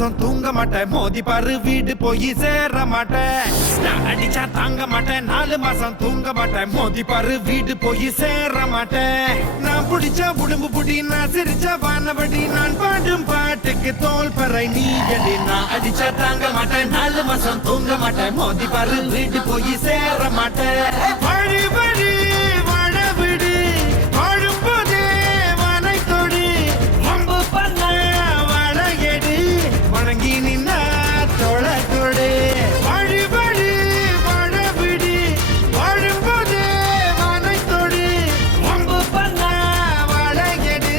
மாசம் தூங்க மாட்டேன், மோதி பாரு வீடு போய் சேர மாட்டேன். நான் அடிச்சா தாங்க மாட்டேன், 4 மாசம் தூங்க மாட்டேன், மோதி பாரு வீடு போய் சேர மாட்டேன். நான் பிடிச்ச உடம்பு புடி, நான் சிரிச்ச வானவடி, நான் பாடும் பாட்டுக்கு தோல் பறை நீ அடி. நான் அடிச்சா தாங்க மாட்டேன், 4 மாசம் தூங்க மாட்டேன், மோதி பாரு வீடு போய் சேர மாட்டேன். வழி வழி வாழ விடு, வாழும் போதே வானை தொடு, வம்பு பண்ண வளையடு, வணங்கி நின்னா தொலை கொடு. வழி வழி வாழ விடு, வாழும் போதே வானை தொடு, வம்பு பண்ண வளையடு,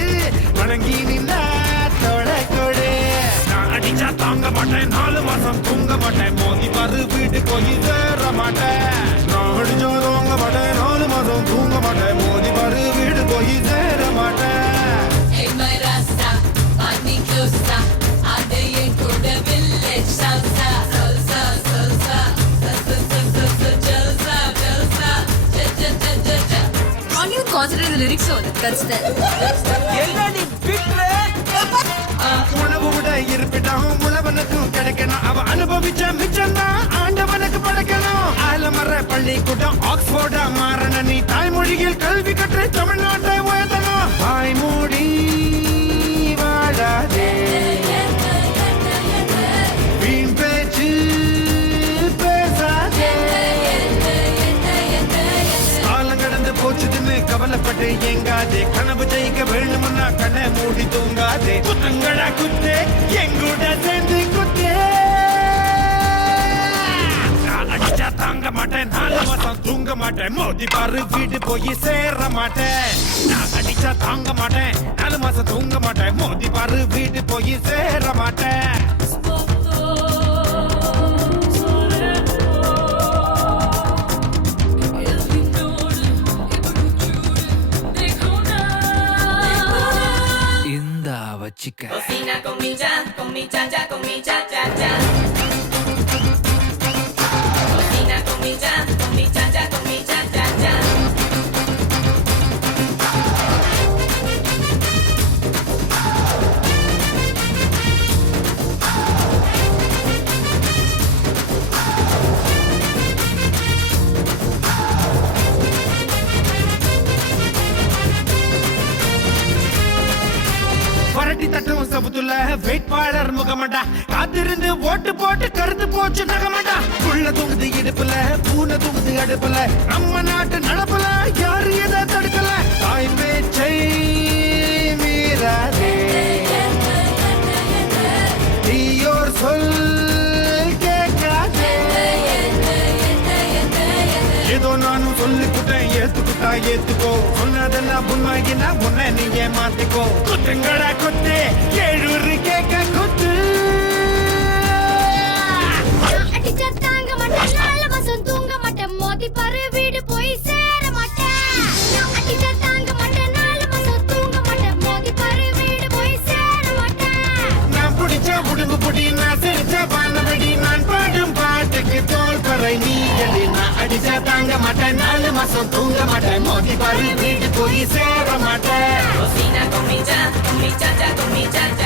வணங்கி நின்னா தொலை கொடு. நான் அடிச்சா தாங்க மாட்டேன், 4 மாசம் தூங்க மாட்டேன், மோதி பாரு வீடு போய் சேர மாட்டேன். நான் அடிச்சா தாங்க மாட்டேன், 4 மாசம் தூங்க மாட்டேன், மோதி பாரு வீடு போய் சேர மாட்டேன். Hey my rasta, money closer. Adaye kuda village salsa, salsa, salsa, salsa, salsa, salsa, jalsa, jalsa, ja ja ja ja ja. Can't you consider the lyrics of it? That's the. என்னடி பிட்ரே உணவு விட இருப்பிட்டான் உழவனுக்கும் கிடைக்கணும், அவ அனுபவிச்ச மிச்சம் தான் ஆண்டவனுக்கு படைக்கணும். ஆலமர பள்ளிக்கூடம் ஆக்ஸ்போர்டா மாறன, நீ தாய்மொழியில் கல்வி கற்று தமிழ்நாட்டை உயர்த்தணும். தாய்மொழி வாழாதே, வீண் பேச்சு பேசாதே. காலம் கடந்து போச்சுதுன்னு கவலைப்பட்டு எங்காதே, கனவு ஜெயிக்க வேணும்னா கண்ணை மூடி தூங்காதே. குத்தங்களா குத்தே, எங்கூட சேர்ந்து குத்தே. நான் அடிச்சா தாங்க மாட்டேன், 4 மாசம் தூங்க மாட்டேன், மோதி பாரு வீடு போய் சேர மாட்டேன். நான் அடிச்சா தாங்க மாட்டேன், 4 மாசம் தூங்க மாட்டேன், மோதி பாரு வீடு போய் சேர மாட்டேன். இந்தா வச்சிக்க Cocina con mi cha cha, con mi cha cha cha. Cocina con mi cha cha, con mi cha cha cha. வரட்டி தட்டும் சபுத்துல வேட்பாளர் முகமண்டா, காத்திருந்து ஓட்டு போட்டு கருத்து போச்சு நகமண்டா. புள்ள தூங்குது இடுப்புல, பூனை தூங்குது அடுப்புல, நம்ம நாட்டு நடப்புல யாரு எதை தடுக்கல. தாய் பேச்சை மீறாதே, தீயோர் சொல் கேட்காதே. ஏதோ நானும் சொல்லிக்கிட்டேன், ஏத்துக்கிட்டா ஏத்துக்கோ, சொன்னதெல்லாம் உண்மையினா உன்னை நீ ஏமாத்திக்கோ. குத்துங்கடா குத்து, 7 கேட்க குத்து. அடிச்சா தாங்க மாட்டேன், 4 மாசம் தூங்க மாட்டேன், மோதி பாரு வீடு போய் சேர மாட்டேன். அடிச்சா தாங்க மாட்டேன், 4 மாசம் தூங்க மாட்டேன், மோதி பாரு வீடு போய் சேர மாட்டேன். நான் பிடிச்ச உடும்பு புடி, நான் சிரிச்ச வானவடி, நான் பாடும் பாட்டுக்கு தோல் பறை நீ அடி. நான் அடிச்சா தாங்க மாட்டேன், 4 மாசம் தூங்க மாட்டேன், மோதி பாரு வீடு போய் சேர மாட்டேன். Cocina con mi cha cha, con mi cha cha.